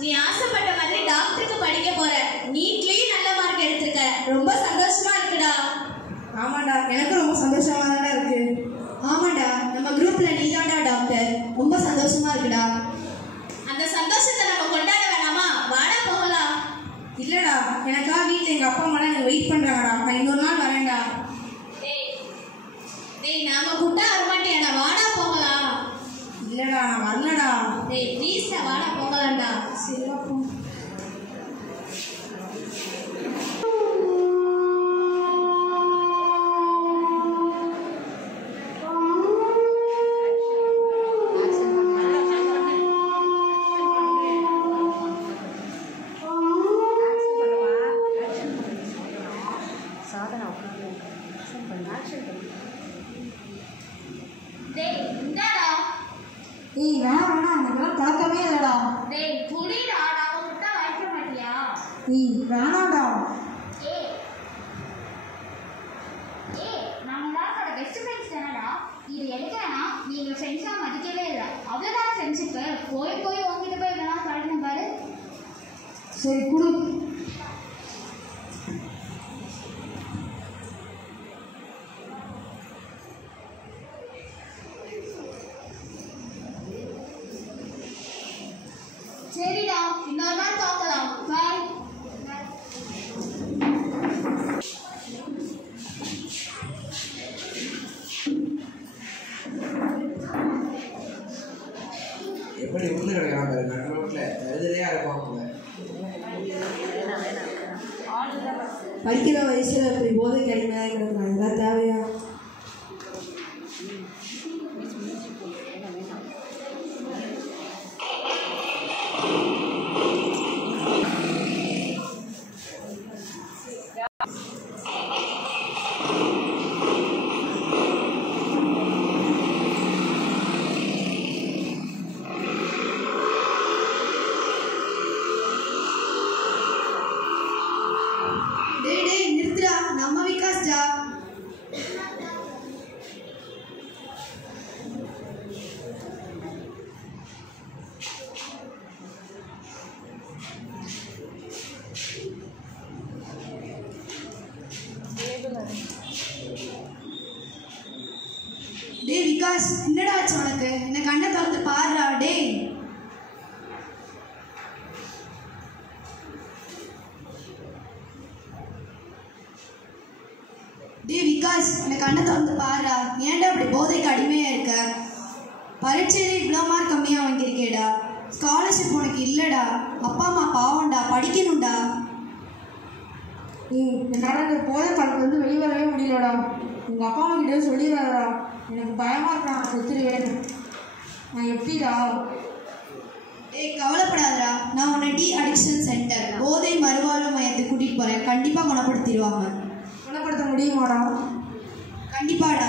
நீ ஆசைப்பட்ட மாதிரி டாக்டருக்கு படிக்க போற. நீட்லயும் நல்ல மார்க் எடுத்திருக்க. ரொம்ப சந்தோஷமா இருக்குடா. ஆமாண்டா, எனக்கு ரொம்ப சந்தோஷமா தான்டா இருக்கு. ஆமாண்டா, நம்ம குரூப்ல நீதான்டா டாக்டர். ரொம்ப சந்தோஷமா இருக்குடா. அந்த சந்தோஷத்தை நம்ம கொண்டாட வேணாமா? வாடா போகலாம். இல்லடா, எனக்கா வீட்டில் எங்க அப்பா அம்மா எனக்கு வெயிட் பண்றாங்கடா. நான் இன்னொரு நாள் வரேன்டா. டேய் நாம கூட்டா வரமாட்டியாடா? வாடா போகலாம். இல்லடா, நான் வரலடா. டேய் ப்ளீஸ்டா வாடா போகலாம்டா. சரிடா போ. டேய் இந்தாடா. ஏய் வேணாம், எனக்கெல்லாம் பழக்கமே இல்லடா. டேய் புரியுடா, நான் கூட்டா வைக்க மாட்டியா? ஏய் வேணாம்டா. ஏய் நாம எல்லாரோட பெஸ்ட் ஃப்ரெண்ட்ஸ் தானடா. இது எதுக்குன்னா நீங்க ஃப்ரெண்ட்ஸா மதிக்கவே இல்லை. அவ்வளோதான் ஃப்ரெண்ட்ஷிப்பு. போய் உங்ககிட்ட போய் இதெல்லாம் சொல்றேன் பாரு. சரி குடு. சரிடா, இன்னொரு நாள் பார்க்கலாம். பாய். எப்படி உள்ள கிடைக்கிறாங்க பாருங்க. ரோட்டில் தருதலையாக இருப்பாங்க. படிக்கிற வயசுல இப்படி போதை கிடைக்காத கிடக்குறாங்க. இதெல்லாம் தேவையா? நிறுத்துடா, நம்ம விகாஸ்டா. டேய் விகாஸ், என்னடா ஆச்சு உனக்கு? என்ன கண்ணை திறந்து பாருடா. டேய் விகாஸ், என்ன கண்ணை திறந்து பாருடா. ஏன்டா அப்படி போதைக்கு அடிமையா இருக்க? பரீட்சையில இவ்வளோ மார்க் கம்மியாக வாங்கியிருக்கேடா. ஸ்காலர்ஷிப் உனக்கு இல்லைடா. அப்பா அம்மா பாவம்டா, படிக்கணும்டா. என்னால் இந்த போதை பழக்கம் வெளியே வரவே முடியலடா. உங்கள் அப்பா அம்மா கிட்டே சொல்லிடுறாடா. எனக்கு பயமாக இருக்கா. நான் செத்துருவேன். நான் எப்படிடா? ஏய் கவலைப்படாதடா. நான் உன்னை டி அடிக்ஷன் சென்டர் போதை மறுவாழ்வு மையத்துக்கு கூட்டிகிட்டு போகிறேன். கண்டிப்பாக குணப்படுத்திடுவாங்க. குணப்படுத்த முடியுமாடா? கண்டிப்பாடா.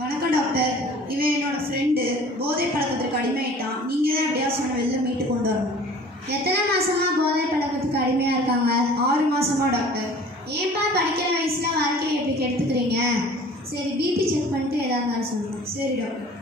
வணக்கம் டாக்டர். இவன் என்னோட ஃப்ரெண்டு. போதை பழக்கத்துக்கு அடிமையாயிட்டான். நீங்கள் தான் எப்படியா சொன்ன வெளில மீட்டு கொண்டு வரணும். எத்தனை மாசமா போதை பழக்கத்துக்கு அடிமையாக இருக்காங்க? 6 மாசமா டாக்டர். ஏன்பா படிக்கிற வயசுல வாழ்க்கையை எப்படி கெடுத்துக்கிறீங்க? சரி பிபி செக் பண்ணிட்டு எதாக இருந்தாலும் சொல்லுங்கள். சரி டாக்டர்.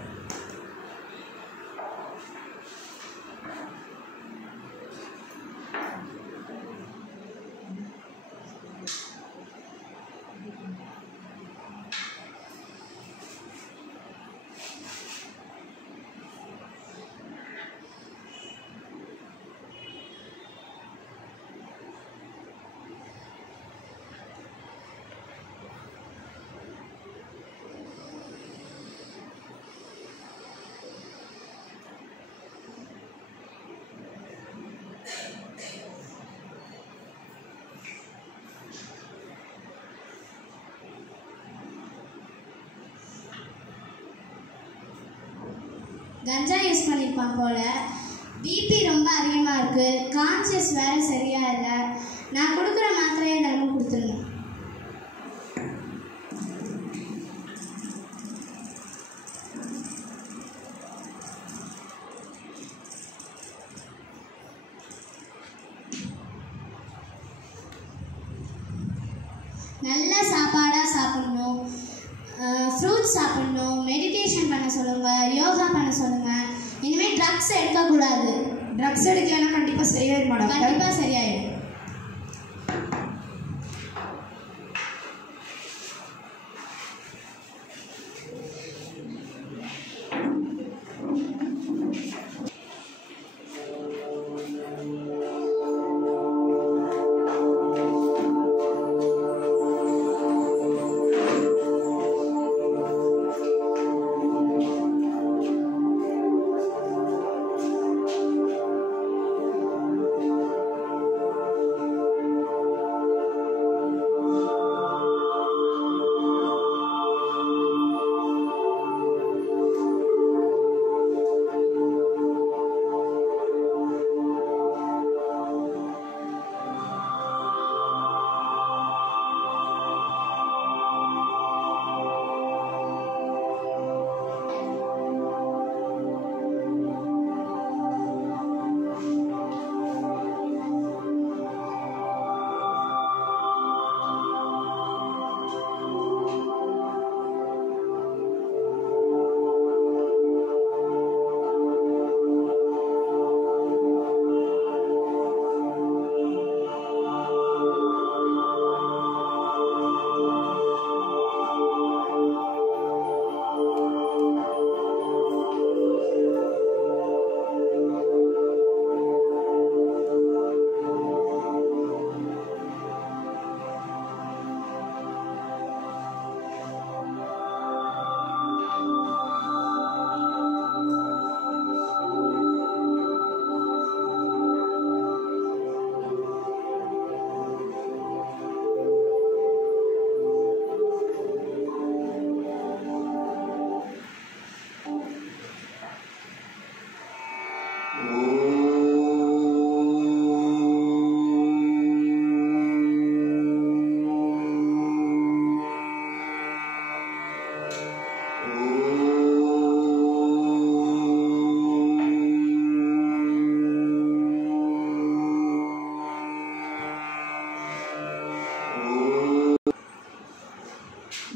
கஞ்சா யூஸ் பண்ணியிருப்பான் போல். பிபி ரொம்ப அதிகமாக இருக்குது. கான்சியஸ் வேறு சரியாக இல்லை. நான் கொடுக்குற மாத்திரையை தினமும் கொடுத்துருங்க. நல்ல சாப்பாடாக சாப்பிடணும், ஃப்ரூட்ஸ் சாப்பிடணும், மெடிடேஷன் பண்ண சொல்லுங்கள், யோகா பண்ண சொல்லுங்கள். இனிமேல் ட்ரக்ஸ் எடுக்கக்கூடாது. ட்ரக்ஸ் எடுக்கலைன்னா கண்டிப்பாக சரியாயிருமா டாக்டர்? கண்டிப்பாக சரியாயிடும்.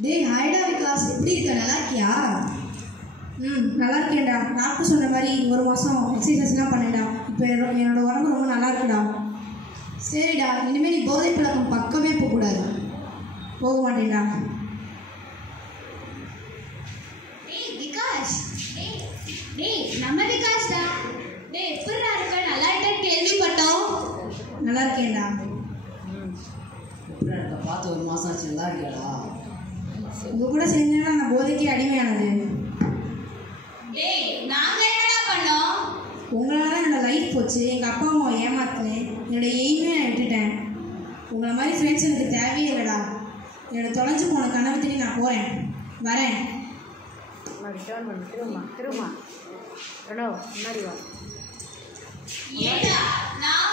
டேய் ஹாய்டா விகாஸ், எப்படி இருக்க? நல்லா இருக்கியா? நல்லா இருக்கேன்டா. டாக்டர் சொன்ன மாதிரி ஒரு மாதம் எக்ஸசைஸ்லாம் பண்ணேன்டா. இப்போ என்னோட உடம்பு ரொம்ப நல்லா இருக்குடா. சரிடா, இனிமேல் நீ போதை பழக்கம் பக்கமே போகக்கூடாது. போக மாட்டேன்டா. விகாஷ், டேய் நம்ம விகாஷ்டா. டேய் எப்படிடா இருக்க? நல்லா இருக்கேன்னு கேள்விப்பட்டோம். நல்லா இருக்கேன்டா. எப்படி இருக்க? பார்த்து ஒரு மாதம் ஆச்சு. நல்லா இருக்கியாடா? உங்கள் கூட சேர்ந்தேன்னா நான் போதைக்கு அடிமையானது. டேய் நாங்க என்னடா பண்ணோம்? உங்களால தான் என்னோட லைஃப் போச்சு. எங்கள் அப்பா அம்மாவை ஏமாத்தினேன். என்னோடய எய்மே நான் விட்டுட்டேன். உங்களை மாதிரி ஃப்ரெண்ட்ஸ் எனக்கு தேவையே இல்லைடா. என்னோட தொலைஞ்சு போன கனவு தேடி நான் போகிறேன், வரேன். திரும்ப முன்னாடி வா. ஏடா நான்